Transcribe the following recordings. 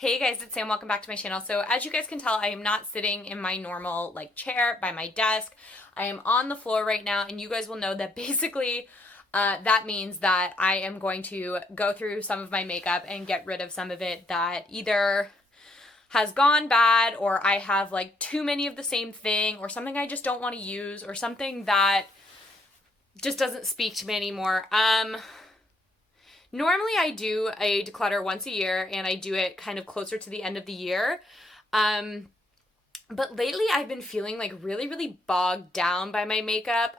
Hey guys, it's Sam. Welcome back to my channel. So as you guys can tell, I am not sitting in my normal chair by my desk. I am on the floor right now, and you guys will know that basically that means that I am going to go through some of my makeup and get rid of some of it that either has gone bad, or I have too many of the same thing, or something I just don't want to use, or something that just doesn't speak to me anymore. Normally I do a declutter once a year, and I do it kind of closer to the end of the year. But lately I've been feeling really, really bogged down by my makeup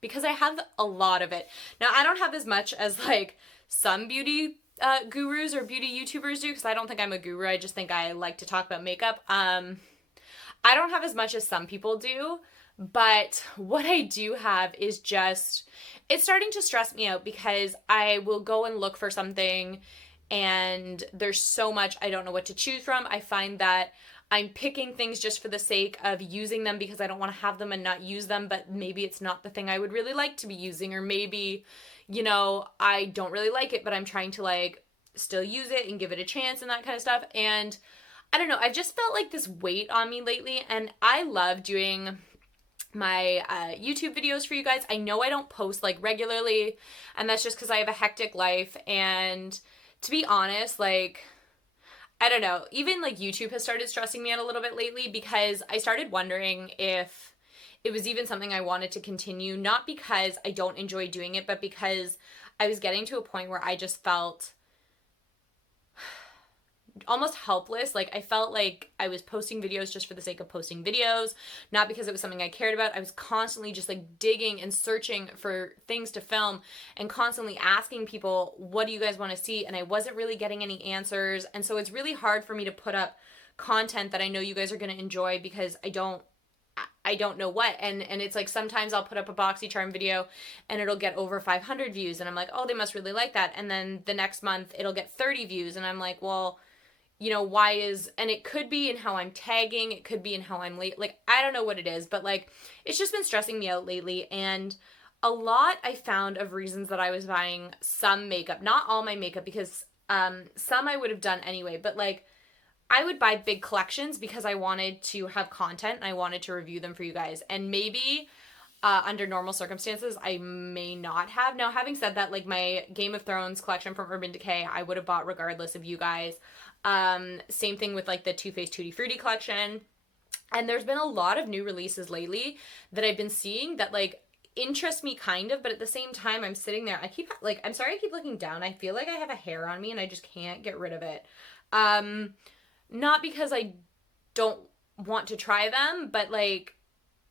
because I have a lot of it. Now, I don't have as much as some beauty gurus or beauty YouTubers do, because I don't think I'm a guru. I just think I like to talk about makeup. I don't have as much as some people do, but what I do have is just, it's starting to stress me out because I will go and look for something and there's so much I don't know what to choose from. I find that I'm picking things just for the sake of using them because I don't want to have them and not use them, but maybe it's not the thing I would really like to be using, or maybe, I don't really like it, but I'm trying to still use it and give it a chance and that kind of stuff. And I don't know, I've just felt this weight on me lately, and I love doing my YouTube videos for you guys. I know I don't post regularly, and that's just because I have a hectic life, and to be honest, I don't know, even YouTube has started stressing me out a little bit lately, because I started wondering if it was even something I wanted to continue, not because I don't enjoy doing it, but because I was getting to a point where I just felt almost helpless. I felt like I was posting videos just for the sake of posting videos, not because it was something I cared about. I was constantly just digging and searching for things to film, and constantly asking people, what do you guys want to see? And I wasn't really getting any answers. And so it's really hard for me to put up content that I know you guys are going to enjoy, because I don't know what. And it's sometimes I'll put up a BoxyCharm video and it'll get over 500 views, and I'm like, oh, they must really like that. And then the next month it'll get 30 views, and I'm like, well, why is, and it could be in how I'm tagging, it could be in how I'm late, I don't know what it is, but it's just been stressing me out lately. And a lot I found of reasons that I was buying some makeup, not all my makeup, because some I would have done anyway, but I would buy big collections because I wanted to have content and I wanted to review them for you guys. And maybe under normal circumstances, I may not have. Now, having said that, my Game of Thrones collection from Urban Decay, I would have bought regardless of you guys. Same thing with the Too Faced Tutti Frutti collection. And there's been a lot of new releases lately that I've been seeing that interest me kind of, but at the same time I'm sitting there. I'm sorry I keep looking down. I feel like I have a hair on me and I just can't get rid of it. Not because I don't want to try them, but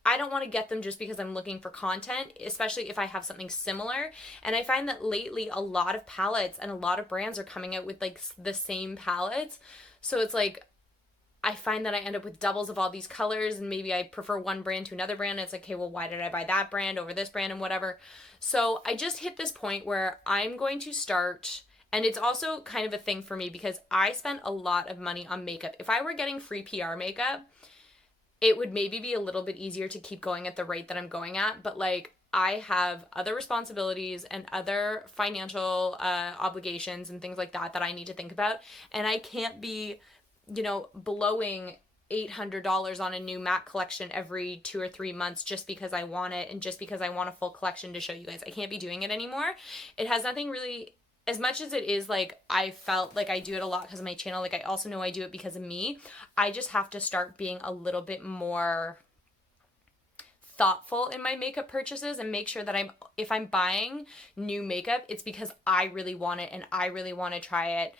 I don't want to get them just because I'm looking for content, especially if I have something similar. And I find that lately a lot of palettes and a lot of brands are coming out with the same palettes. So it's I find that I end up with doubles of all these colors, and maybe I prefer one brand to another brand. And it's okay, well, why did I buy that brand over this brand and whatever? So I just hit this point where I'm going to start, and it's also kind of a thing for me because I spent a lot of money on makeup. If I were getting free PR makeup, it would maybe be a little bit easier to keep going at the rate that I'm going at. But I have other responsibilities and other financial obligations and things like that that I need to think about. And I can't be, blowing $800 on a new MAC collection every 2 or 3 months just because I want it and just because I want a full collection to show you guys. I can't be doing it anymore. It has nothing really, as much as it is I felt like I do it a lot because of my channel, I also know I do it because of me. I just have to start being a little bit more thoughtful in my makeup purchases and make sure that if I'm buying new makeup, it's because I really want it and I really want to try it.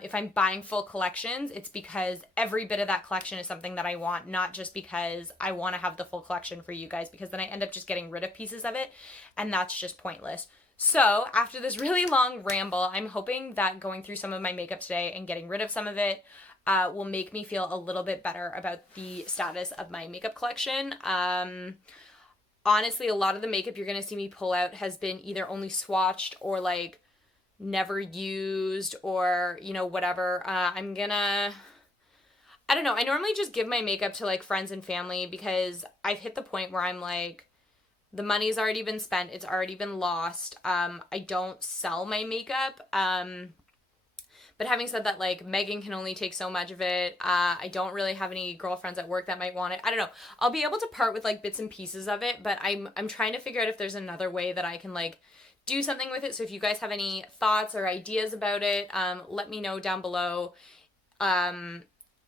If I'm buying full collections, it's because every bit of that collection is something that I want, not just because I want to have the full collection for you guys, because then I end up just getting rid of pieces of it, and that's just pointless. So after this really long ramble, I'm hoping that going through some of my makeup today and getting rid of some of it will make me feel a little bit better about the status of my makeup collection. Honestly, a lot of the makeup you're going to see me pull out has been either only swatched or never used, or whatever. I don't know, I normally just give my makeup to friends and family, because I've hit the point where I'm the money's already been spent, it's already been lost. I don't sell my makeup, But having said that, like, Megan can only take so much of it. I don't really have any girlfriends at work that might want it. I don't know. I'll be able to part with like bits and pieces of it, but I'm trying to figure out if there's another way that I can like do something with it. So if you guys have any thoughts or ideas about it, let me know down below. I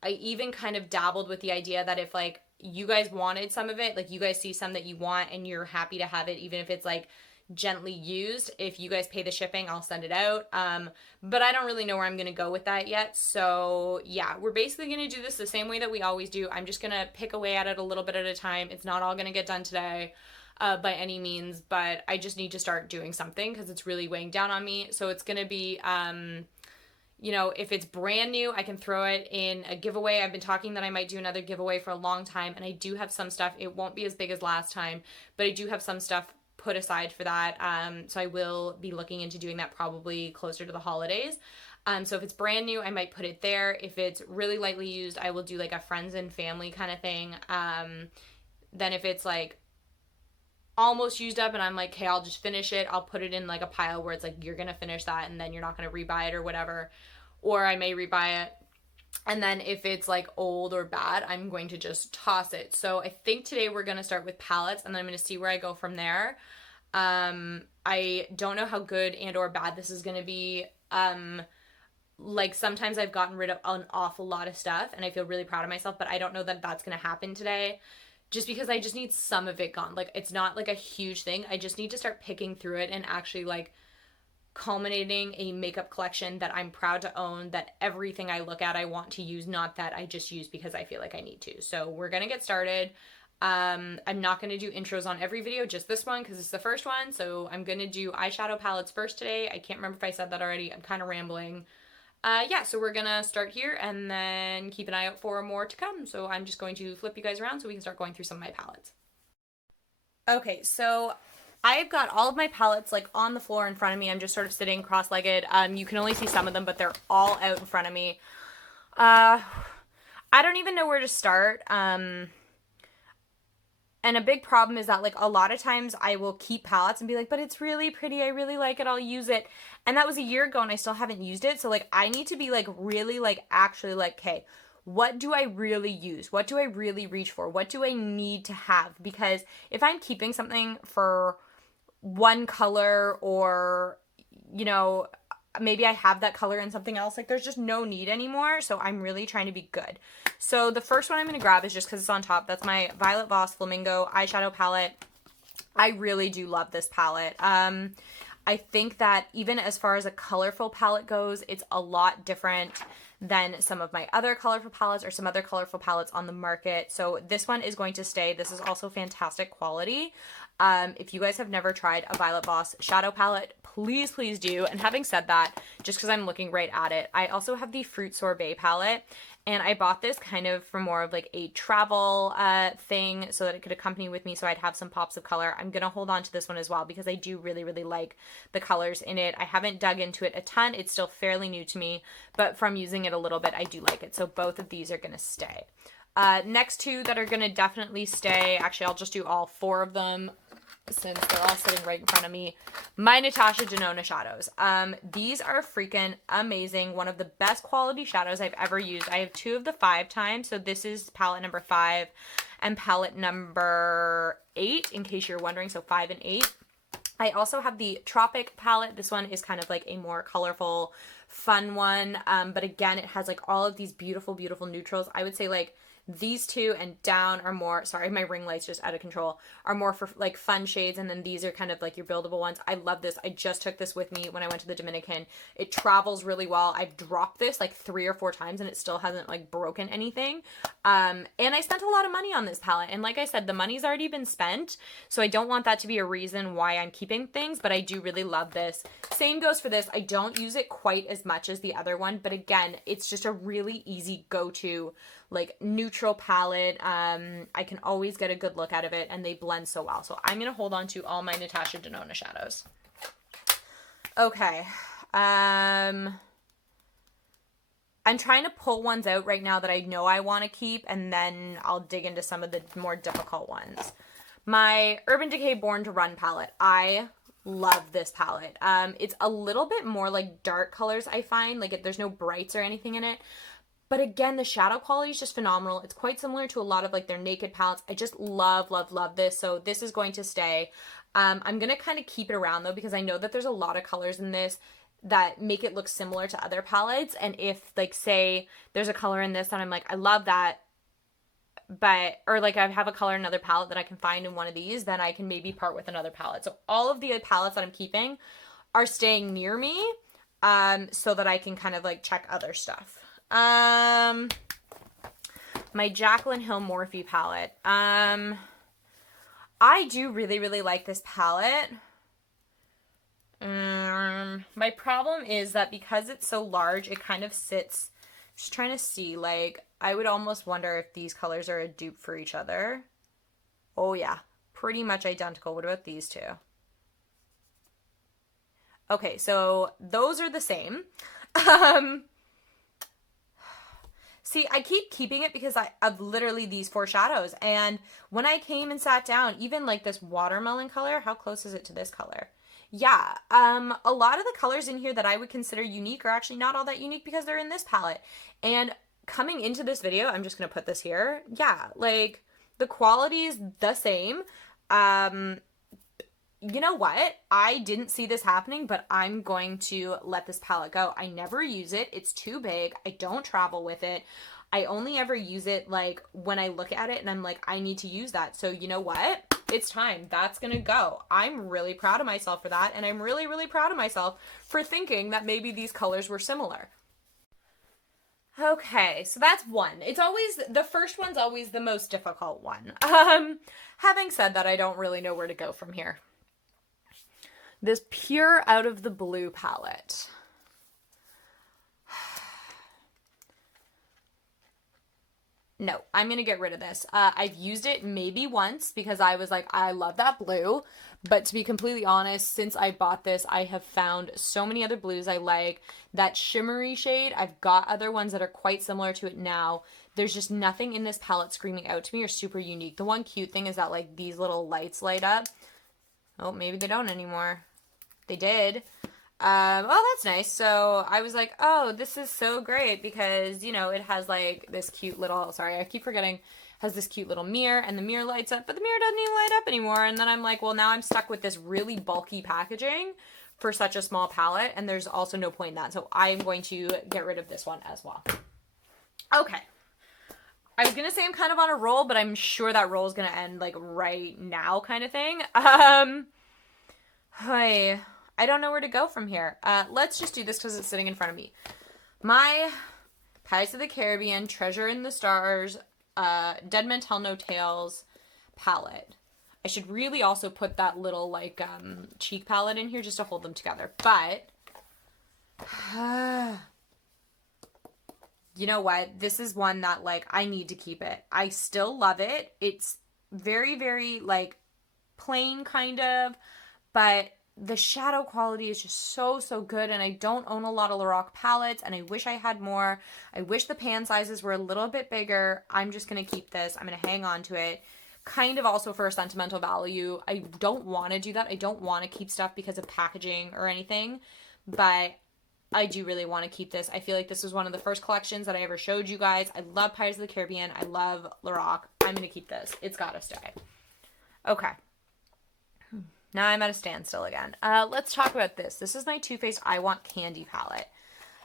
even kind of dabbled with the idea that if like you guys wanted some of it, like you guys see some that you want and you're happy to have it, even if it's like gently used, if you guys pay the shipping, I'll send it out. But I don't really know where I'm going to go with that yet. So yeah, we're basically going to do this the same way that we always do. I'm just going to pick away at it a little bit at a time. It's not all going to get done today. By any means, but I just need to start doing something because it's really weighing down on me. So it's going to be, you know, if it's brand new, I can throw it in a giveaway. I've been talking that I might do another giveaway for a long time, and I do have some stuff. It won't be as big as last time, but I do have some stuff put aside for that. So I will be looking into doing that probably closer to the holidays. So if it's brand new, I might put it there. If it's really lightly used, I will do like a friends and family kind of thing. Then if it's like almost used up and I'm like, okay, I'll just finish it, I'll put it in like a pile where it's like you're gonna finish that and then you're not gonna rebuy it or whatever, or I may rebuy it. And then if it's like old or bad, I'm going to just toss it. So I think today we're gonna start with palettes and then I'm gonna see where I go from there. I don't know how good and or bad this is gonna be. Like sometimes I've gotten rid of an awful lot of stuff and I feel really proud of myself, but I don't know that that's gonna happen today. Just because I just need some of it gone. Like, it's not like a huge thing. I just need to start picking through it and actually like culminating a makeup collection that I'm proud to own, that everything I look at I want to use, not that I just use because I feel like I need to. So we're gonna get started. I'm not gonna do intros on every video, just this one because it's the first one. So I'm gonna do eyeshadow palettes first today. I can't remember if I said that already. I'm kind of rambling. Yeah, so we're gonna start here and then keep an eye out for more to come. So I'm just going to flip you guys around so we can start going through some of my palettes. Okay, so I've got all of my palettes like on the floor in front of me. I'm just sort of sitting cross-legged. You can only see some of them, but they're all out in front of me. I don't even know where to start. And a big problem is that, like, a lot of times I will keep palettes and be like, but it's really pretty, I really like it, I'll use it. And that was a year ago and I still haven't used it. So, like, I need to be, like, really, like, actually, like, okay, what do I really use? What do I really reach for? What do I need to have? Because if I'm keeping something for one color or, you know, maybe I have that color in something else, like there's just no need anymore. So I'm really trying to be good. So the first one I'm going to grab is just because it's on top. That's my Violet Voss Flamingo eyeshadow palette. I really do love this palette. I think that even as far as a colorful palette goes, it's a lot different than some of my other colorful palettes or some other colorful palettes on the market. So this one is going to stay. This is also fantastic quality. If you guys have never tried a Violet Voss shadow palette, please, please do. And having said that, just because I'm looking right at it, I also have the Fruit Sorbet palette. And I bought this kind of for more of like a travel thing so that it could accompany with me so I'd have some pops of color. I'm going to hold on to this one as well because I do really, really like the colors in it. I haven't dug into it a ton. It's still fairly new to me, but from using it a little bit, I do like it. So both of these are going to stay. Next two that are going to definitely stay, actually I'll just do all four of them since they're all sitting right in front of me. My Natasha Denona shadows. These are freaking amazing. One of the best quality shadows I've ever used. I have two of the 5 times. So this is palette number 5 and palette number 8, in case you're wondering. So 5 and 8. I also have the Tropic palette. This one is kind of like a more colorful, fun one. But again, it has like all of these beautiful, beautiful neutrals. I would say like these two and down are more, sorry, my ring light's just out of control, are more for like fun shades, and then these are kind of like your buildable ones. I love this. I just took this with me when I went to the Dominican. It travels really well. I've dropped this like 3 or 4 times and it still hasn't like broken anything. And I spent a lot of money on this palette, and like I said, the money's already been spent, so I don't want that to be a reason why I'm keeping things, but I do really love this. Same goes for this. I don't use it quite as much as the other one, but again, it's just a really easy go-to like neutral palette. I can always get a good look out of it, and they blend so well. So I'm going to hold on to all my Natasha Denona shadows. Okay. I'm trying to pull ones out right now that I know I want to keep, and then I'll dig into some of the more difficult ones. My Urban Decay Born to Run palette. I love this palette. It's a little bit more like dark colors, I find. Like there's no brights or anything in it. But again, the shadow quality is just phenomenal. It's quite similar to a lot of like their naked palettes. I just love, love, love this. So this is going to stay. I'm going to kind of keep it around though, because I know that there's a lot of colors in this that make it look similar to other palettes. And if like, say there's a color in this and I'm like, I love that, but, or like I have a color in another palette that I can find in one of these, then I can maybe part with another palette. So all of the palettes that I'm keeping are staying near me, so that I can kind of like check other stuff. My Jaclyn Hill Morphe palette. I do really, really like this palette. My problem is that because it's so large, it kind of sits, just trying to see, like, I would almost wonder if these colors are a dupe for each other. Oh yeah, pretty much identical. What about these two? Okay, so those are the same. See, I keep keeping it because of literally these four shadows. And when I came and sat down, even like this watermelon color, how close is it to this color? Yeah, a lot of the colors in here that I would consider unique are actually not all that unique because they're in this palette. And coming into this video, I'm just going to put this here. Yeah, like the quality is the same. You know what? I didn't see this happening, but I'm going to let this palette go. I never use it. It's too big. I don't travel with it. I only ever use it like when I look at it and I'm like, I need to use that. So you know what? It's time. That's going to go. I'm really proud of myself for that. And I'm really, really proud of myself for thinking that maybe these colors were similar. Okay, so that's one. It's always, the first one's always the most difficult one. Having said that, I don't really know where to go from here. This Pure Out of the Blue palette. No, I'm going to get rid of this. I've used it maybe once because I was like, I love that blue. But to be completely honest, since I bought this, I have found so many other blues I like. That shimmery shade, I've got other ones that are quite similar to it now. There's just nothing in this palette screaming out to me or super unique. The one cute thing is that like these little lights light up. Oh, maybe they don't anymore. They did. Oh, that's nice. So I was like, oh, this is so great because, you know, it has like this cute little, sorry, I keep forgetting, has this cute little mirror and the mirror lights up, but the mirror doesn't even light up anymore. And then I'm like, well, now I'm stuck with this really bulky packaging for such a small palette. And there's also no point in that. So I'm going to get rid of this one as well. Okay. I was going to say I'm kind of on a roll, but I'm sure that roll is going to end like right now kind of thing. Hi. I don't know where to go from here. Let's just do this because it's sitting in front of me. My Pirates of the Caribbean, Treasure in the Stars, Dead Men Tell No Tales palette. I should really also put that little like cheek palette in here just to hold them together. But you know what? This is one that like I need to keep it. I still love it. It's very, very like plain kind of, but the shadow quality is just so, so good, and I don't own a lot of Lorac palettes, and I wish I had more. I wish the pan sizes were a little bit bigger. I'm just going to keep this. I'm going to hang on to it. Kind of also for a sentimental value. I don't want to do that. I don't want to keep stuff because of packaging or anything, but I do really want to keep this. I feel like this was one of the first collections that I ever showed you guys. I love Pirates of the Caribbean. I love Lorac. I'm going to keep this. It's got to stay. Okay. Now I'm at a standstill again. Let's talk about this. This is my Too Faced I Want Candy palette.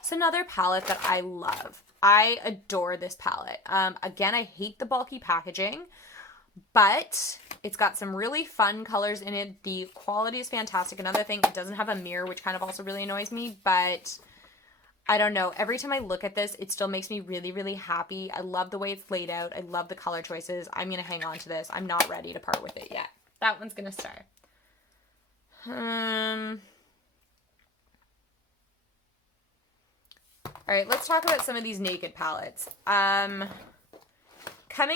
It's another palette that I love. I adore this palette. Again, I hate the bulky packaging, but it's got some really fun colors in it. The quality is fantastic. Another thing, it doesn't have a mirror, which kind of also really annoys me, but I don't know. Every time I look at this, it still makes me really, really happy. I love the way it's laid out. I love the color choices. I'm going to hang on to this. I'm not ready to part with it yet. That one's going to stay. All right, let's talk about some of these naked palettes. Coming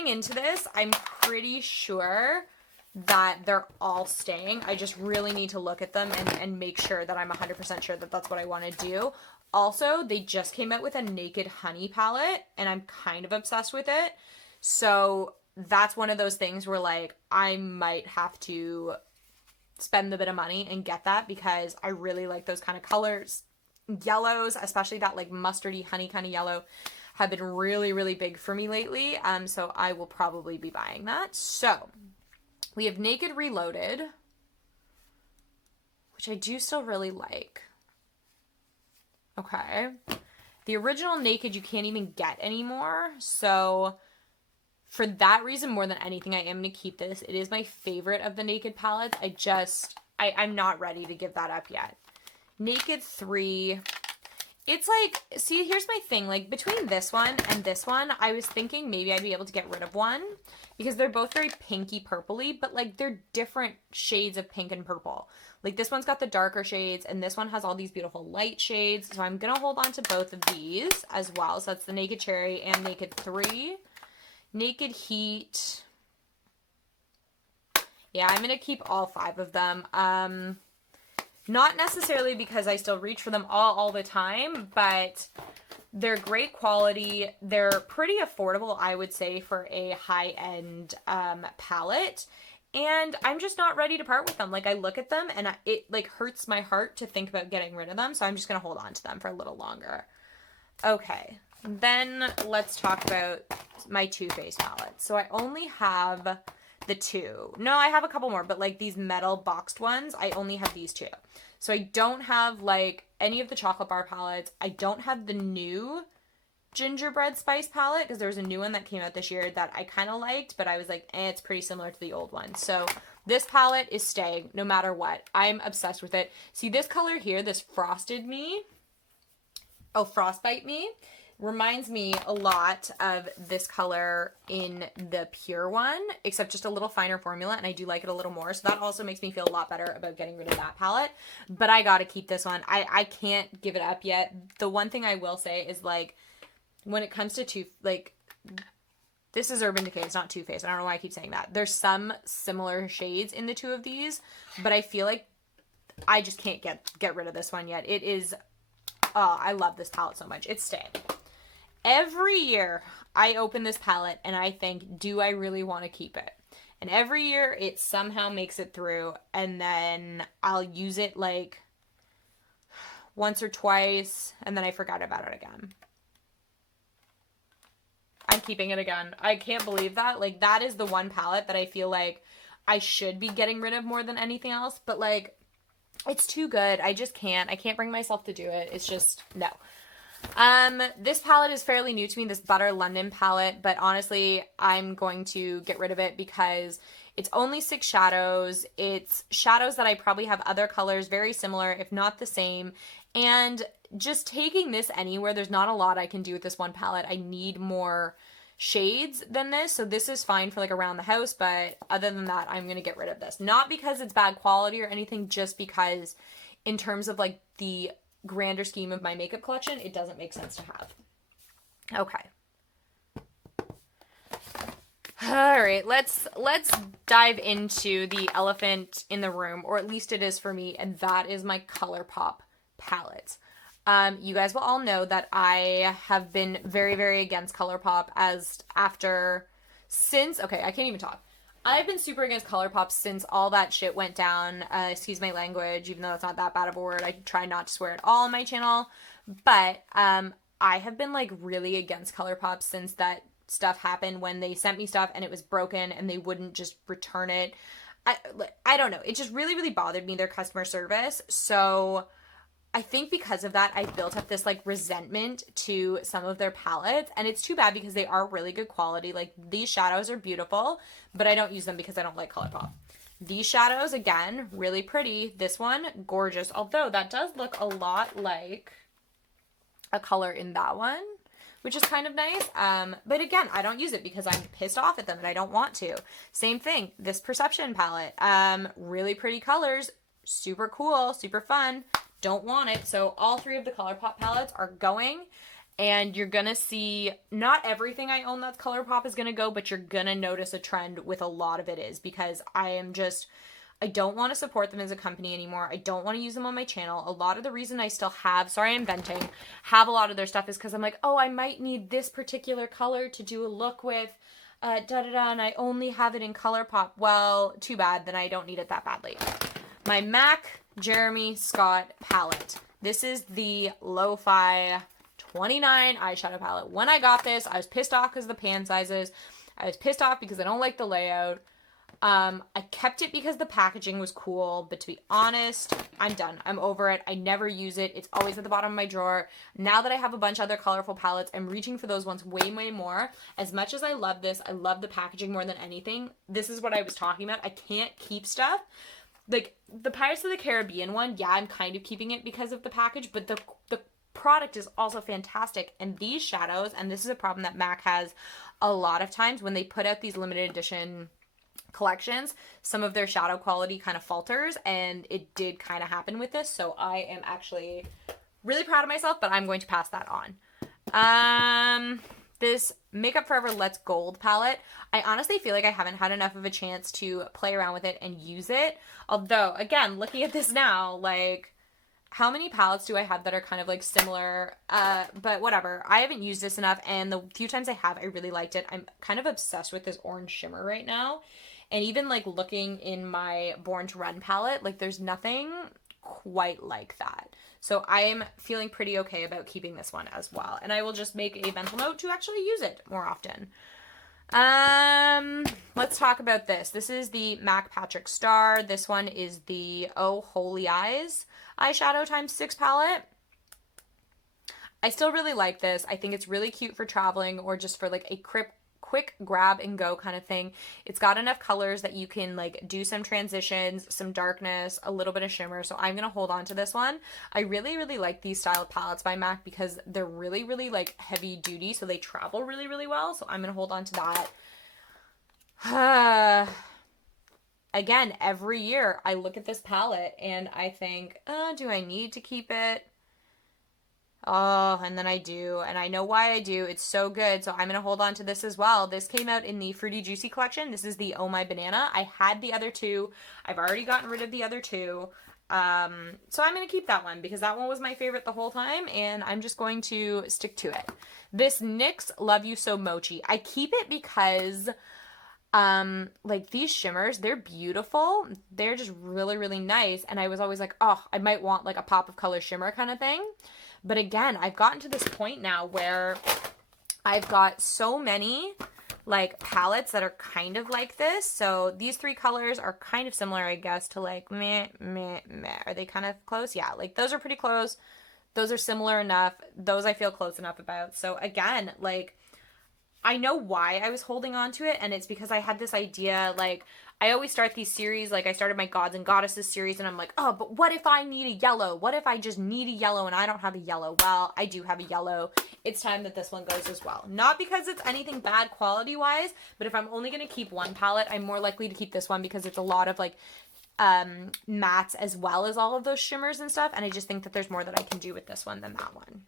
into this, I'm pretty sure that they're all staying. I just really need to look at them and make sure that I'm 100% sure that that's what I want to do. Also, they just came out with a Naked Honey palette, and I'm kind of obsessed with it. So that's one of those things where, like, I might have to spend the bit of money and get that because I really like those kind of colors. Yellows, especially that like mustardy honey kind of yellow, have been really, really big for me lately. So I will probably be buying that. So we have Naked Reloaded, which I do still really like. Okay. The original Naked you can't even get anymore. So for that reason, more than anything, I am going to keep this. It is my favorite of the Naked palettes. I'm not ready to give that up yet. Naked 3. It's like, see, here's my thing. Like, between this one and this one, I was thinking maybe I'd be able to get rid of one because they're both very pinky purpley, but, like, they're different shades of pink and purple. Like, this one's got the darker shades, and this one has all these beautiful light shades. So I'm going to hold on to both of these as well. So that's the Naked Cherry and Naked 3. Naked Heat. Yeah, I'm going to keep all 5 of them. Not necessarily because I still reach for them all the time, but they're great quality. They're pretty affordable, I would say, for a high-end palette. And I'm just not ready to part with them. Like, I look at them and it like hurts my heart to think about getting rid of them. So I'm just going to hold on to them for a little longer. Okay. Then let's talk about my Too Faced palettes. So I only have the 2. No, I have a couple more, but like these metal boxed ones, I only have these 2. So I don't have like any of the chocolate bar palettes. I don't have the new gingerbread spice palette because there was a new one that came out this year that I kind of liked, but I was like, it's pretty similar to the old one. So this palette is staying no matter what. I'm obsessed with it. See this color here, this Frostbite Me, reminds me a lot of this color in the Pure one, except just a little finer formula, and I do like it a little more. So that also makes me feel a lot better about getting rid of that palette. But I gotta keep this one. I can't give it up yet. The one thing I will say is, like, when it comes to this is Urban Decay, it's not Too Faced. I don't know why I keep saying that. There's some similar shades in the 2 of these, but I feel like I just can't get rid of this one yet. It is, I love this palette so much. It's staying. Every year I open this palette and I think, do I really want to keep it? And every year it somehow makes it through, and then I'll use it like once or twice and then I forgot about it again. I'm keeping it again. I can't believe that. Like, that is the one palette that I feel like I should be getting rid of more than anything else, but like, it's too good. I just can't. I can't bring myself to do it. It's just, no. This palette is fairly new to me, this Butter London palette, but honestly, I'm going to get rid of it because it's only 6 shadows. It's shadows that I probably have other colors very similar, if not the same, and just taking this anywhere, there's not a lot I can do with this one palette. I need more shades than this, so this is fine for like around the house, but other than that, I'm going to get rid of this. Not because it's bad quality or anything, just because in terms of like the grander scheme of my makeup collection, it doesn't make sense to have. Okay. All right, let's dive into the elephant in the room, or at least it is for me, and that is my ColourPop palette. You guys will all know that I have been very, very against ColourPop since, okay, I can't even talk. I've been super against ColourPop since all that shit went down. Excuse my language, even though it's not that bad of a word. I try not to swear at all on my channel. But I have been like really against ColourPop since that stuff happened, when they sent me stuff and it was broken and they wouldn't just return it. I don't know. It just really, really bothered me, their customer service. So I think because of that, I built up this like resentment to some of their palettes, and it's too bad because they are really good quality. Like, these shadows are beautiful, but I don't use them because I don't like ColourPop. These shadows, again, really pretty. This one, gorgeous. Although that does look a lot like a color in that one, which is kind of nice. But again, I don't use it because I'm pissed off at them and I don't want to. Same thing, this Perception palette. Really pretty colors, super cool, super fun. Don't want it. So all 3 of the ColourPop palettes are going, and you're gonna see, not everything I own that's ColourPop is gonna go, but you're gonna notice a trend with a lot of it, is because I don't want to support them as a company anymore. I don't want to use them on my channel. A lot of the reason I still have a lot of their stuff is because I'm like, oh, I might need this particular color to do a look with, and I only have it in ColourPop. Well, too bad, then I don't need it that badly. my MAC Jeremy Scott palette. This is the Lo-Fi 29 eyeshadow palette. When I got this, I was pissed off because of the pan sizes. I was pissed off because I don't like the layout. I kept it because the packaging was cool, but to be honest, I'm done. I'm over it. I never use it. It's always at the bottom of my drawer. Now that I have a bunch of other colorful palettes, I'm reaching for those ones way, way more. As much as I love this, I love the packaging more than anything. This is what I was talking about. I can't keep stuff. Like, the Pirates of the Caribbean one, yeah, I'm kind of keeping it because of the package, but the product is also fantastic. And these shadows, and this is a problem that MAC has a lot of times when they put out these limited edition collections, some of their shadow quality kind of falters, and it did kind of happen with this. So I am actually really proud of myself, but I'm going to pass that on. This Makeup Forever Let's Gold palette, I honestly feel like I haven't had enough of a chance to play around with it and use it. Although, again, looking at this now, like, how many palettes do I have that are kind of like similar? But whatever. I haven't used this enough, and the few times I have, I really liked it. I'm kind of obsessed with this orange shimmer right now. And even like looking in my Born to Run palette, like there's nothing quite like that. So I am feeling pretty okay about keeping this one as well. And I will just make a mental note to actually use it more often. Let's talk about this. This is the MAC Patrick Star. This one is the Oh Holy Eyes eyeshadow ×6 palette. I still really like this. I think it's really cute for traveling or just for like a quick grab and go kind of thing. It's got enough colors that you can like do some transitions, some darkness, a little bit of shimmer. So I'm going to hold on to this one. I really, really like these style of palettes by MAC because they're really, really like heavy duty. So they travel really, really well. So I'm going to hold on to that. Again, every year I look at this palette and I think, do I need to keep it? Oh, and then I do, and I know why I do. It's so good, so I'm going to hold on to this as well. This came out in the Fruity Juicy collection. This is the Oh My Banana. I had the other two. I've already gotten rid of the other two. So I'm going to keep that one because that one was my favorite the whole time, and I'm just going to stick to it. This NYX Love You So Mochi. I keep it because like these shimmers, they're beautiful. They're just really, really nice, and I was always like, oh, I might want like a pop of color shimmer kind of thing. But again, I've gotten to this point now where I've got so many like palettes that are kind of like this. So these three colors are kind of similar, I guess, to like meh, meh, meh. Are they kind of close? Yeah, like those are pretty close. Those are similar enough. Those I feel close enough about. So again, like I know why I was holding on to it, and it's because I had this idea, like, I always start these series, like, I started my Gods and Goddesses series, and I'm like, oh, but what if I need a yellow? What if I just need a yellow and I don't have a yellow? Well, I do have a yellow. It's time that this one goes as well. Not because it's anything bad quality-wise, but if I'm only going to keep one palette, I'm more likely to keep this one because it's a lot of, like, mattes as well as all of those shimmers and stuff, and I just think that there's more that I can do with this one than that one.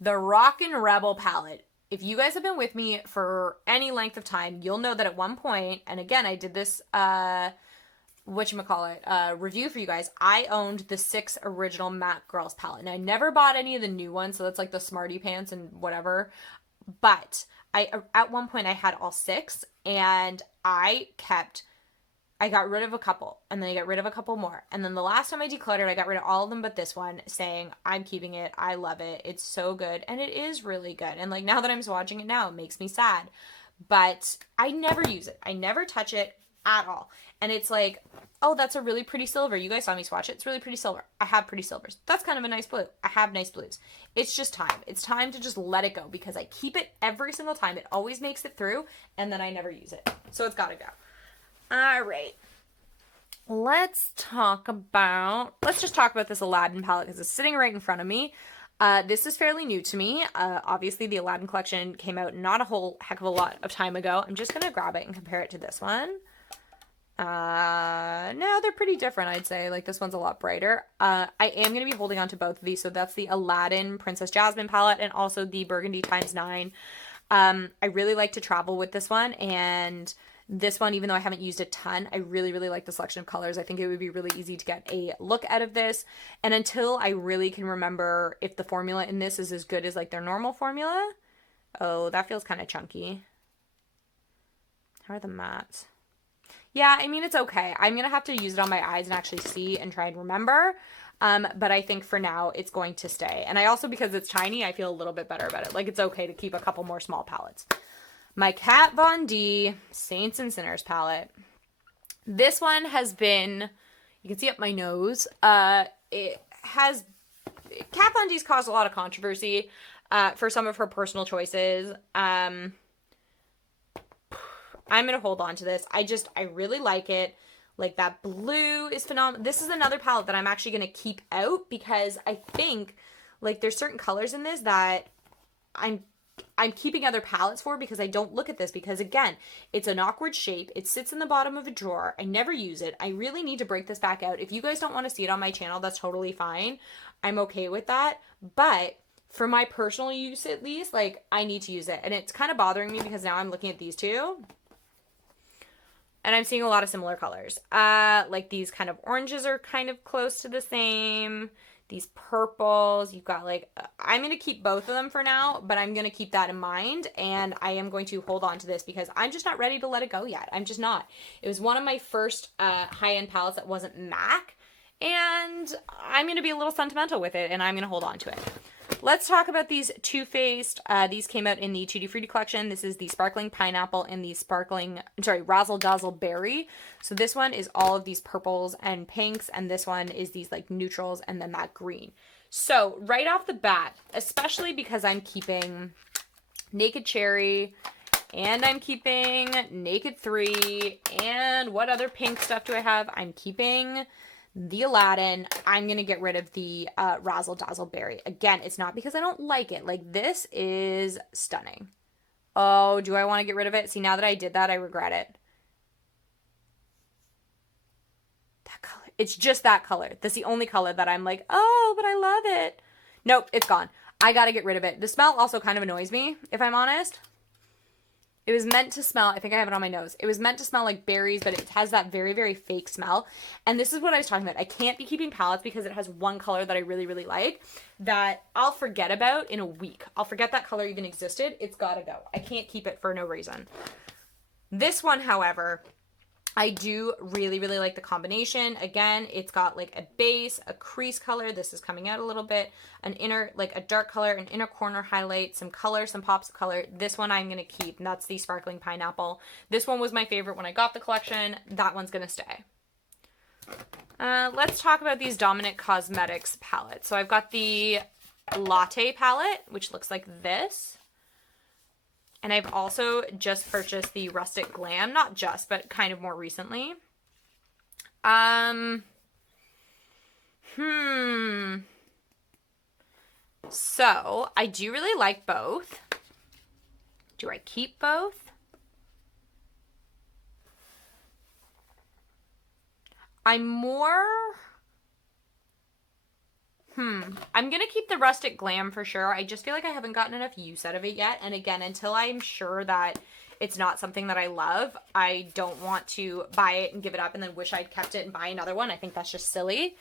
The Rockin' Rebel palette. If you guys have been with me for any length of time, you'll know that at one point, and again, I did this, review for you guys, I owned the 6 original MAC Girls palette. And I never bought any of the new ones, so that's like the Smarty Pants and whatever. But at one point, I had all 6, and I got rid of a couple, and then I got rid of a couple more. And then the last time I decluttered, I got rid of all of them but this one, saying, I'm keeping it. I love it. It's so good. And it is really good. And like now that I'm watching it now, it makes me sad. But I never use it. I never touch it at all. And it's like, oh, that's a really pretty silver. You guys saw me swatch it. It's really pretty silver. I have pretty silvers. That's kind of a nice blue. I have nice blues. It's just time. It's time to just let it go because I keep it every single time. It always makes it through, and then I never use it. So it's got to go. All right, let's just talk about this Aladdin palette because it's sitting right in front of me. This is fairly new to me. Obviously, the Aladdin collection came out not a whole heck of a lot of time ago. I'm just going to grab it and compare it to this one. No, they're pretty different, I'd say. Like, this one's a lot brighter. I am going to be holding on to both of these. So that's the Aladdin Princess Jasmine palette and also the Burgundy ×9. I really like to travel with this one, and this one, even though I haven't used a ton, I really, really like the selection of colors. I think it would be really easy to get a look out of this. And until I really can remember if the formula in this is as good as like their normal formula. Oh, that feels kind of chunky. How are the mattes? Yeah, I mean, it's okay. I'm going to have to use it on my eyes and actually see and try and remember. But I think for now it's going to stay. And I also, because it's tiny, I feel a little bit better about it. Like, it's okay to keep a couple more small palettes. My Kat Von D Saints and Sinners palette. This one has been, you can see up my nose. It has, Kat Von D's caused a lot of controversy for some of her personal choices. I'm going to hold on to this. I really like it. Like, that blue is phenomenal. This is another palette that I'm actually going to keep out because I think, like, there's certain colors in this that I'm keeping other palettes for because I don't look at this because, again, it's an awkward shape. It sits in the bottom of a drawer. I never use it. I really need to break this back out. If you guys don't want to see it on my channel, that's totally fine. I'm okay with that. But for my personal use, at least, like, I need to use it. And it's kind of bothering me because now I'm looking at these two. And I'm seeing a lot of similar colors. Like, these kind of oranges are kind of close to the same. These purples, you've got like, I'm going to keep both of them for now, but I'm going to keep that in mind. And I am going to hold on to this because I'm just not ready to let it go yet. I'm just not. It was one of my first high-end palettes that wasn't MAC. And I'm going to be a little sentimental with it, and I'm going to hold on to it. Let's talk about these Too Faced. These came out in the Tutti Frutti collection. This is the Sparkling Pineapple and the Razzle Dazzle Berry. So this one is all of these purples and pinks, and this one is these like neutrals and then that green. So right off the bat, especially because I'm keeping Naked Cherry, and I'm keeping Naked 3, and what other pink stuff do I have? I'm keeping the Aladdin. I'm going to get rid of the Razzle Dazzle Berry. Again, it's not because I don't like it. Like, this is stunning. Oh, do I want to get rid of it? See, now that I did that, I regret it. That color. It's just that color. That's the only color that I'm like, oh, but I love it. Nope, it's gone. I got to get rid of it. The smell also kind of annoys me, if I'm honest. It was meant to smell, I think I have it on my nose. It was meant to smell like berries, but it has that very, very fake smell. And this is what I was talking about. I can't be keeping palettes because it has one color that I really, really like that I'll forget about in a week. I'll forget that color even existed. It's got to go. I can't keep it for no reason. This one, however, I do really, really like the combination. Again, it's got like a base, a crease color. This is coming out a little bit. An inner, like a dark color, an inner corner highlight, some color, some pops of color. This one I'm going to keep, and that's the Sparkling Pineapple. This one was my favorite when I got the collection. That one's going to stay. Let's talk about these Dominant Cosmetics palettes. So I've got the Latte palette, which looks like this. And I've also just purchased the Rustic Glam. Not just, but kind of more recently. So, I do really like both. Do I keep both? I'm more... I'm going to keep the Rustic Glam for sure. I just feel like I haven't gotten enough use out of it yet. And again, until I'm sure that it's not something that I love, I don't want to buy it and give it up and then wish I'd kept it and buy another one. I think that's just silly.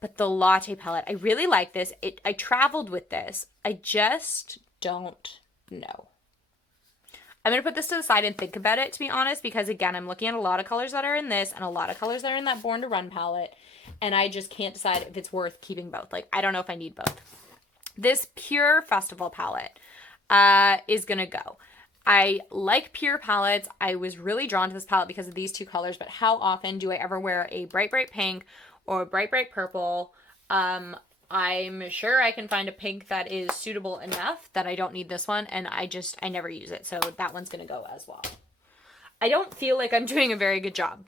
But the Latte palette, I really like this. I traveled with this. I just don't know. I'm going to put this to the side and think about it, to be honest, because again, I'm looking at a lot of colors that are in this and a lot of colors that are in that Born to Run palette. And I just can't decide if it's worth keeping both. Like, I don't know if I need both. This Pure Festival palette is going to go. I like Pure palettes. I was really drawn to this palette because of these two colors, but how often do I ever wear a bright, bright pink or a bright, bright purple? I'm sure I can find a pink that is suitable enough that I don't need this one, and I never use it, so that one's going to go as well. I don't feel like I'm doing a very good job.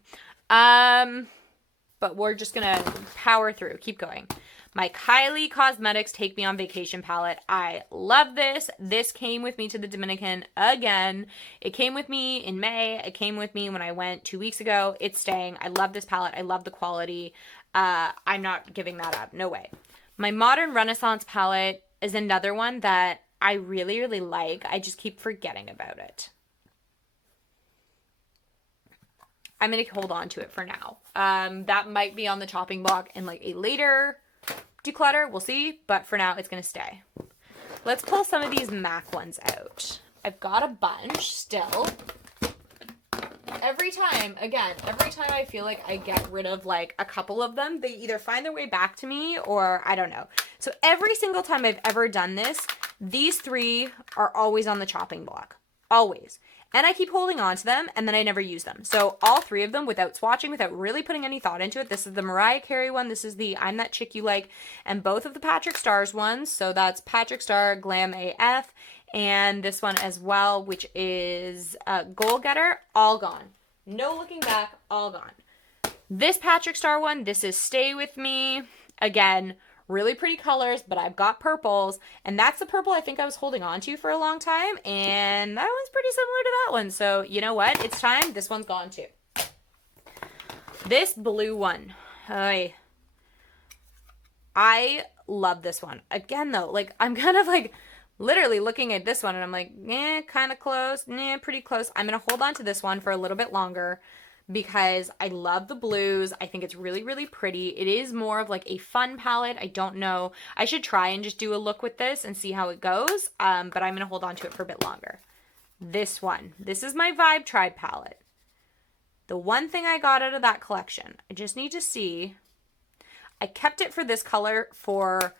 But we're just going to power through. Keep going. My Kylie Cosmetics Take Me on Vacation palette. I love this. This came with me to the Dominican again. It came with me in May. It came with me when I went 2 weeks ago. It's staying. I love this palette. I love the quality. I'm not giving that up. No way. My Modern Renaissance palette is another one that I really, really like. I just keep forgetting about it. I'm going to hold on to it for now. That might be on the chopping block in like a later declutter. We'll see. But for now, it's going to stay. Let's pull some of these MAC ones out. I've got a bunch still. every time I feel like I get rid of like a couple of them, they either find their way back to me or I don't know. So every single time I've ever done this, these 3 are always on the chopping block. Always. And I keep holding on to them, and then I never use them. So all 3 of them, without swatching, without really putting any thought into it. This is the Mariah Carey one. This is the I'm That Chick You Like. And both of the Patrick Starr's ones. So that's Patrick Starr Glam AF. And this one as well, which is Goal Getter. All gone. No looking back. All gone. This Patrick Starr one, this is Stay With Me. Again, really pretty colors, but I've got purples, and that's the purple I think I was holding on to for a long time, and that one's pretty similar to that one. So you know what? It's time. This one's gone too. This blue one. I love this one. Again, though, like I'm kind of like literally looking at this one, and I'm like, kind of close, pretty close. I'm going to hold on to this one for a little bit longer, because I love the blues. I think it's really, really pretty. It is more of like a fun palette. I don't know. I should try and just do a look with this and see how it goes. But I'm going to hold on to it for a bit longer. This one. This is my Vibe Tribe palette. The one thing I got out of that collection, I just need to see. I kept it for this color for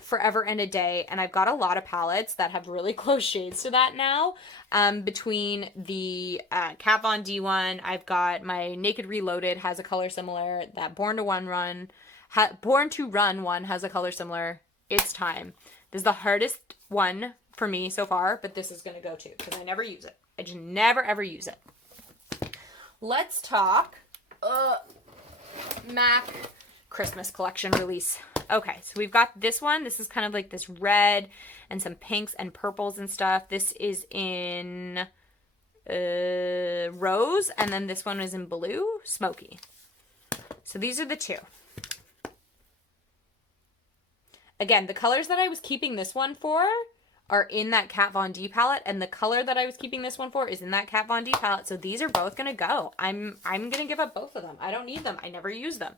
forever and a day, and I've got a lot of palettes that have really close shades to that now. Between the Kat Von D one, I've got my Naked Reloaded has a color similar. That Born to Run one has a color similar. It's time. This is the hardest one for me so far, but this is going to go too, because I never use it. I just never ever use it. Let's talk MAC Christmas collection release. Okay, so we've got this one. This is kind of like this red and some pinks and purples and stuff. This is in rose, and then this one is in blue, smoky. So these are the 2. Again, the colors that I was keeping this one for are in that Kat Von D palette, and the color that I was keeping this one for is in that Kat Von D palette. So these are both gonna go. I'm gonna give up both of them. I don't need them. I never use them.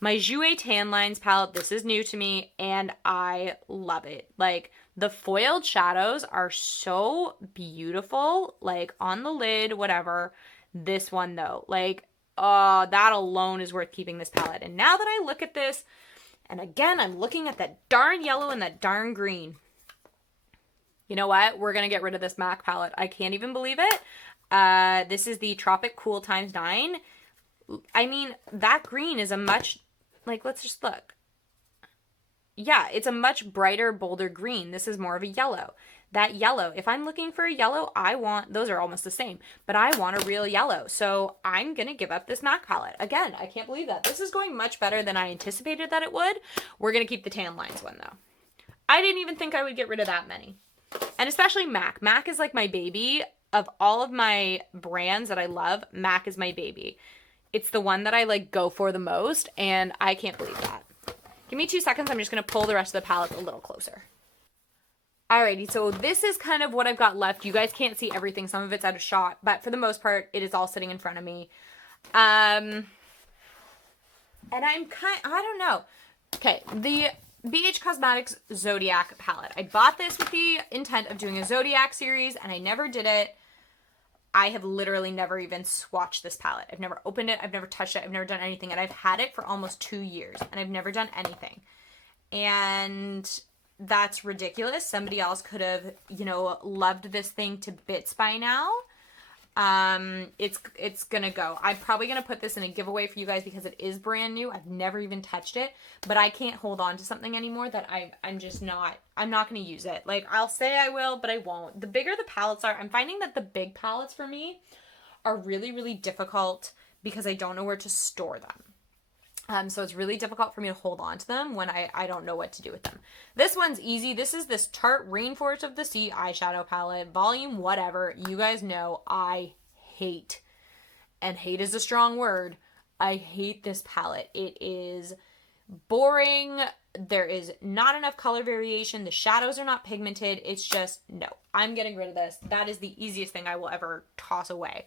My Jouer Tan Lines palette, this is new to me, and I love it. Like, the foiled shadows are so beautiful, like, on the lid, whatever. This one, though, like, oh, that alone is worth keeping this palette. And now that I look at this, and again, I'm looking at that darn yellow and that darn green. You know what? We're going to get rid of this MAC palette. I can't even believe it. This is the Tropic Cool ×9. I mean, that green is a much... Like, let's just look. Yeah, it's a much brighter, bolder green. This is more of a yellow. That yellow, if I'm looking for a yellow, I want, those are almost the same, but I want a real yellow. So I'm going to give up this MAC palette. Again, I can't believe that. This is going much better than I anticipated that it would. We're going to keep the Tan Lines one, though. I didn't even think I would get rid of that many. And especially MAC. MAC is like my baby. Of all of my brands that I love, MAC is my baby. It's the one that I like go for the most, and I can't believe that. Give me 2 seconds. I'm just going to pull the rest of the palette a little closer. Alrighty, so this is kind of what I've got left. You guys can't see everything. Some of it's out of shot, but for the most part, it is all sitting in front of me. And I don't know. Okay, the BH Cosmetics Zodiac palette. I bought this with the intent of doing a Zodiac series, and I never did it. I have literally never even swatched this palette. I've never opened it. I've never touched it. I've never done anything. And I've had it for almost 2 years. And I've never done anything. And that's ridiculous. Somebody else could have, you know, loved this thing to bits by now. It's gonna go. I'm probably gonna put this in a giveaway for you guys because it is brand new. I've never even touched it, but I can't hold on to something anymore that I'm not gonna use it. Like, I'll say I will, but I won't. The bigger the palettes are, I'm finding that the big palettes for me are really, really difficult because I don't know where to store them. So it's really difficult for me to hold on to them when I don't know what to do with them. This one's easy. This is this Tarte Rainforest of the Sea eyeshadow palette, volume whatever. You guys know I hate, and hate is a strong word, I hate this palette. It is boring. There is not enough color variation. The shadows are not pigmented. It's just, no, I'm getting rid of this. That is the easiest thing I will ever toss away.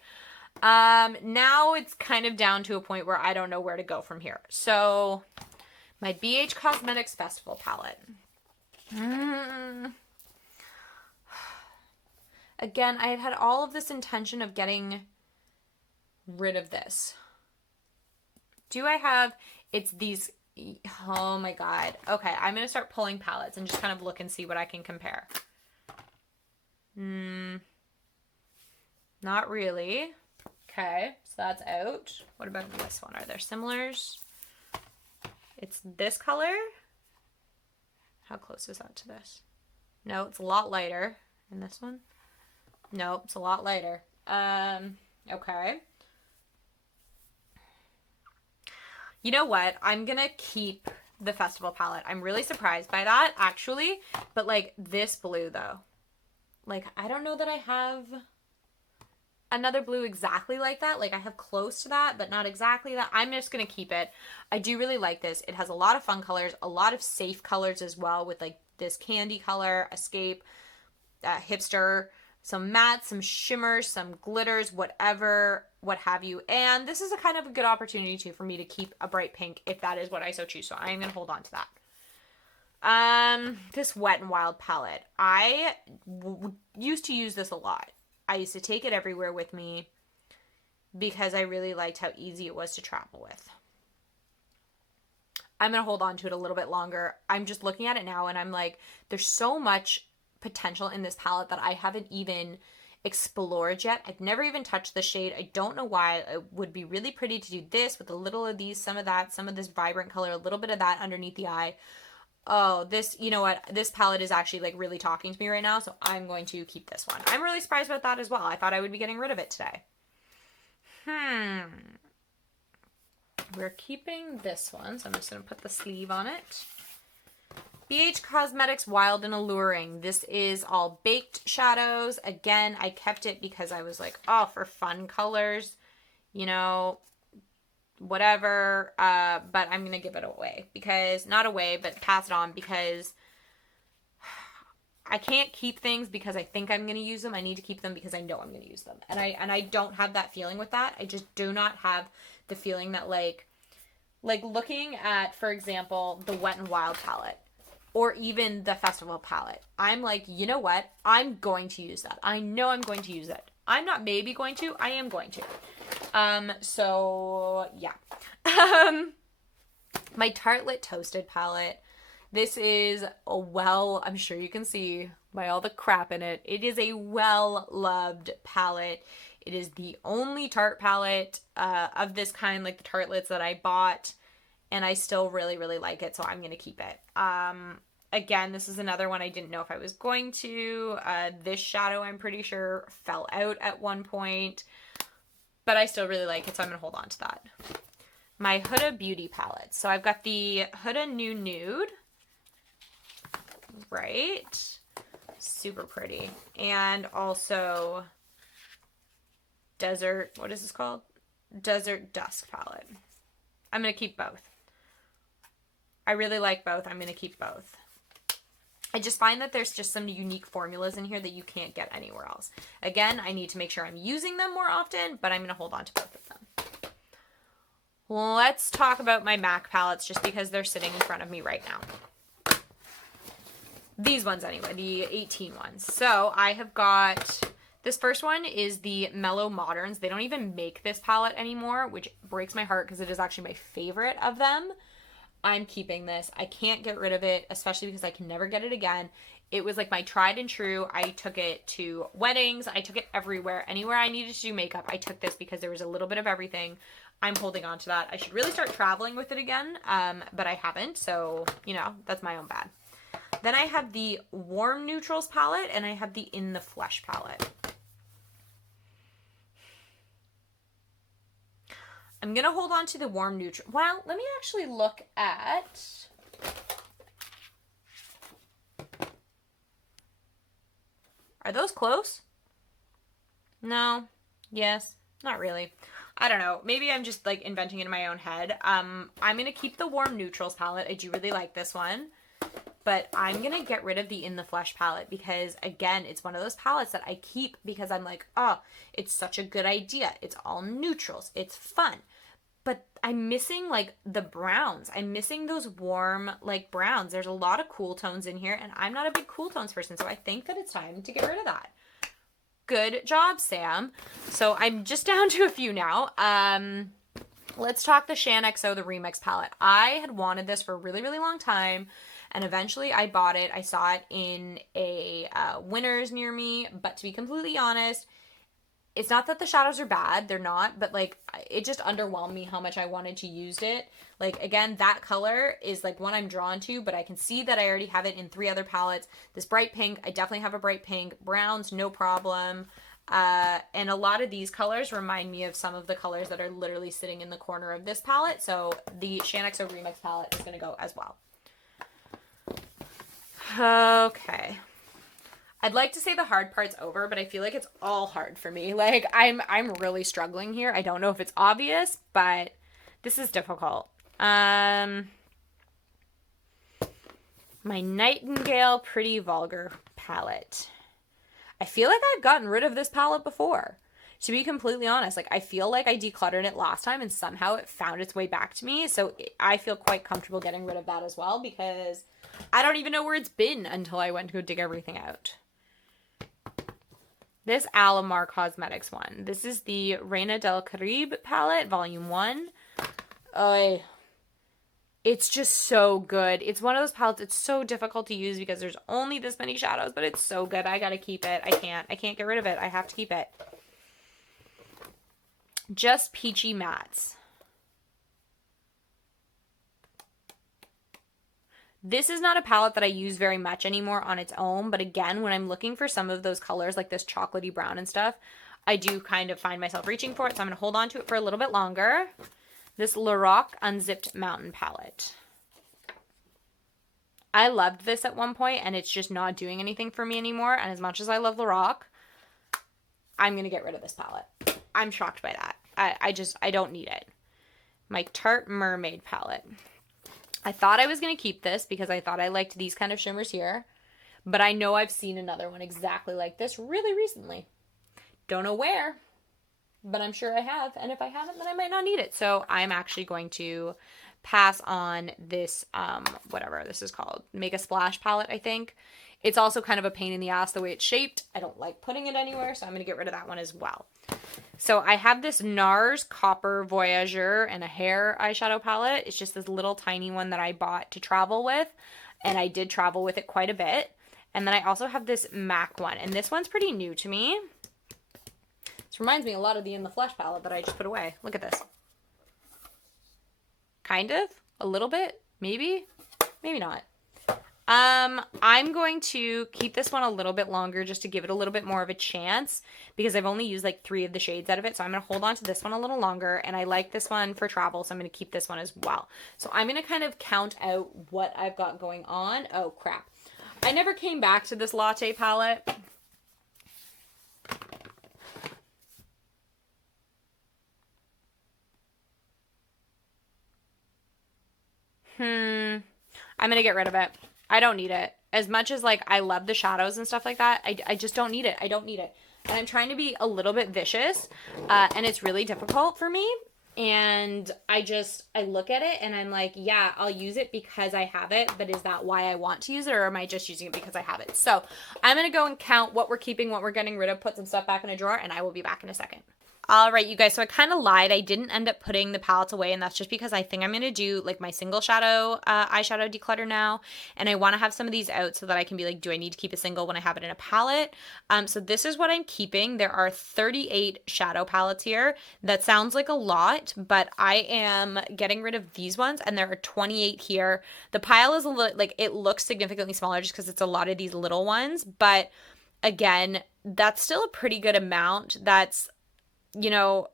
Now it's kind of down to a point where I don't know where to go from here. So my BH Cosmetics Festival palette. Again, I had all of this intention of getting rid of this. Do I have, it's these, oh my God. Okay, I'm going to start pulling palettes and just kind of look and see what I can compare. Not really. Okay, so that's out. What about this one? Are there similars? It's this color. How close is that to this? No, it's a lot lighter. And this one? No, it's a lot lighter. Okay. You know what? I'm gonna keep the Festival palette. I'm really surprised by that, actually. But, like, this blue, though. Like, I don't know that I have another blue exactly like that. Like, I have close to that, but not exactly that. I'm just gonna keep it. I do really like this. It has a lot of fun colors, a lot of safe colors as well, with, like, this candy color, Escape, Hipster, some mattes, some shimmers, some glitters, whatever, what have you. And this is a kind of a good opportunity too for me to keep a bright pink if that is what I so choose. So I am going to hold on to that. This Wet n Wild palette. I used to use this a lot. I used to take it everywhere with me because I really liked how easy it was to travel with. I'm going to hold on to it a little bit longer. I'm just looking at it now and I'm like, there's so much potential in this palette that I haven't even explored yet. I've never even touched the shade. I don't know why. It would be really pretty to do this with a little of these, some of that, some of this vibrant color, a little bit of that underneath the eye. Oh, this, you know what? This palette is actually like really talking to me right now, so I'm going to keep this one. I'm really surprised about that as well. I thought I would be getting rid of it today. We're keeping this one, so I'm just going to put the sleeve on it. BH Cosmetics Wild and Alluring. This is all baked shadows. Again, I kept it because I was like, oh, for fun colors, you know, whatever. But I'm going to give it away because, not away, but pass it on because I can't keep things because I think I'm going to use them. I need to keep them because I know I'm going to use them. And I don't have that feeling with that. I just do not have the feeling that like looking at, for example, the Wet n Wild palette. Or even the Festival palette. I'm like, you know what? I'm going to use that. I know I'm going to use it. I'm not maybe going to. I am going to. So, yeah. My Tartelette Toasted palette. This is a I'm sure you can see by all the crap in it. It is a well-loved palette. It is the only Tarte palette of this kind, like the Tartelettes that I bought. And I still really, really like it, so I'm going to keep it. Again, this is another one I didn't know if I was going to. This shadow, I'm pretty sure, fell out at one point. But I still really like it, so I'm going to hold on to that. My Huda Beauty palette. So I've got the Huda New Nude. Right. Super pretty. And also Desert, what is this called? Desert Dusk palette. I'm going to keep both. I really like both. I'm going to keep both. I just find that there's just some unique formulas in here that you can't get anywhere else. Again, I need to make sure I'm using them more often, but I'm going to hold on to both of them. Let's talk about my MAC palettes just because they're sitting in front of me right now. These ones anyway, the 18 ones. So I have got, this first one is the Mellow Moderns. They don't even make this palette anymore, which breaks my heart because it is actually my favorite of them. I'm keeping this. I can't get rid of it, especially because I can never get it again. It was like my tried and true. I took it to weddings. I took it everywhere. Anywhere I needed to do makeup, I took this because there was a little bit of everything. I'm holding on to that. I should really start traveling with it again, but I haven't. So, you know, that's my own bad. Then I have the Warm Neutrals palette, and I have the In the Flesh palette. I'm going to hold on to the Warm Neutral. Well, let me actually look at... Are those close? No. Yes. Not really. I don't know. Maybe I'm just like inventing it in my own head. I'm going to keep the Warm Neutrals palette. I do really like this one. But I'm going to get rid of the In the Flesh palette because, again, it's one of those palettes that I keep because I'm like, oh, it's such a good idea. It's all neutrals. It's fun. But I'm missing, like, the browns. I'm missing those warm, like, browns. There's a lot of cool tones in here, and I'm not a big cool tones person, so I think that it's time to get rid of that. Good job, Sam. So I'm just down to a few now. Let's talk the Shan XO, the Remix palette. I had wanted this for a really, really long time, and eventually I bought it. I saw it in a Winners near me, but to be completely honest, it's not that the shadows are bad, they're not, but like it just underwhelmed me how much I wanted to use it. Like, again, that color is like one I'm drawn to, but I can see that I already have it in 3 other palettes. This bright pink, I definitely have a bright pink. Browns, no problem. And a lot of these colors remind me of some of the colors that are literally sitting in the corner of this palette. So the Shan XO Remix palette is going to go as well. Okay. I'd like to say the hard part's over, but I feel like it's all hard for me. Like, I'm really struggling here. I don't know if it's obvious, but this is difficult. My Nightingale Pretty Vulgar palette. I feel like I've gotten rid of this palette before. To be completely honest, like I feel like I decluttered it last time and somehow it found its way back to me. So I feel quite comfortable getting rid of that as well because I don't even know where it's been until I went to go dig everything out. This Alamar Cosmetics one. This is the Reina del Caribe palette, volume 1. Oh, it's just so good. It's one of those palettes, it's so difficult to use because there's only this many shadows, but it's so good. I gotta keep it. I can't get rid of it. I have to keep it. Just Peachy Mattes. This is not a palette that I use very much anymore on its own, but again, when I'm looking for some of those colors, like this chocolatey brown and stuff, I do kind of find myself reaching for it, so I'm going to hold on to it for a little bit longer. This Lorac Unzipped Mountain palette. I loved this at one point, and it's just not doing anything for me anymore, and as much as I love Lorac, I'm going to get rid of this palette. I'm shocked by that. I don't need it. My Tarte Mermaid palette. I thought I was going to keep this because I thought I liked these kind of shimmers here. But I know I've seen another one exactly like this really recently. Don't know where, but I'm sure I have. And if I haven't, then I might not need it. So I'm actually going to pass on this, whatever this is called, Make a Splash palette, I think. It's also kind of a pain in the ass the way it's shaped. I don't like putting it anywhere, so I'm going to get rid of that one as well. So I have this NARS Copper Voyageur and a hair eyeshadow palette. It's just this little tiny one that I bought to travel with, and I did travel with it quite a bit. And then I also have this MAC one, and this one's pretty new to me. This reminds me a lot of the In the Flesh palette that I just put away. Look at this. Kind of, a little bit, maybe not. I'm going to keep this one a little bit longer just to give it a little bit more of a chance because I've only used like 3 of the shades out of it. So I'm going to hold on to this one a little longer, and I like this one for travel. So I'm going to keep this one as well. So I'm going to kind of count out what I've got going on. Oh crap. I never came back to this Latte palette. I'm going to get rid of it. I don't need it. As much as like I love the shadows and stuff like that, I just don't need it. I don't need it. And I'm trying to be a little bit vicious, and it's really difficult for me. And I look at it and I'm like, yeah, I'll use it because I have it, but is that why I want to use it, or am I just using it because I have it? So I'm going to go and count what we're keeping, what we're getting rid of, put some stuff back in a drawer, and I will be back in a second. All right, you guys, so I kind of lied. I didn't end up putting the palettes away, and that's just because I think I'm going to do like my single shadow eyeshadow declutter now, and I want to have some of these out so that I can be like, do I need to keep a single when I have it in a palette? So this is what I'm keeping. There are 38 shadow palettes here. That sounds like a lot, but I am getting rid of these ones, and there are 28 here. The pile is a little, like, it looks significantly smaller just because it's a lot of these little ones, but again, that's still a pretty good amount. That's, you know,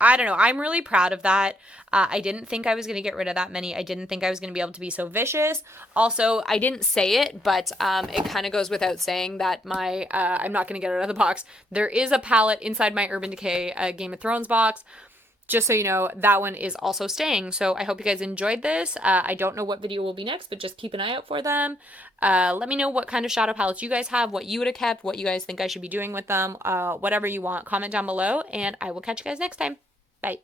I don't know. I'm really proud of that. I didn't think I was going to get rid of that many. I didn't think I was going to be able to be so vicious. Also, I didn't say it, but it kind of goes without saying that my I'm not going to get it out of the box. There is a palette inside my Urban Decay Game of Thrones box. Just so you know, that one is also staying. So I hope you guys enjoyed this. I don't know what video will be next, but just keep an eye out for them. Let me know what kind of shadow palettes you guys have, what you would have kept, what you guys think I should be doing with them, whatever you want. Comment down below, and I will catch you guys next time. Bye.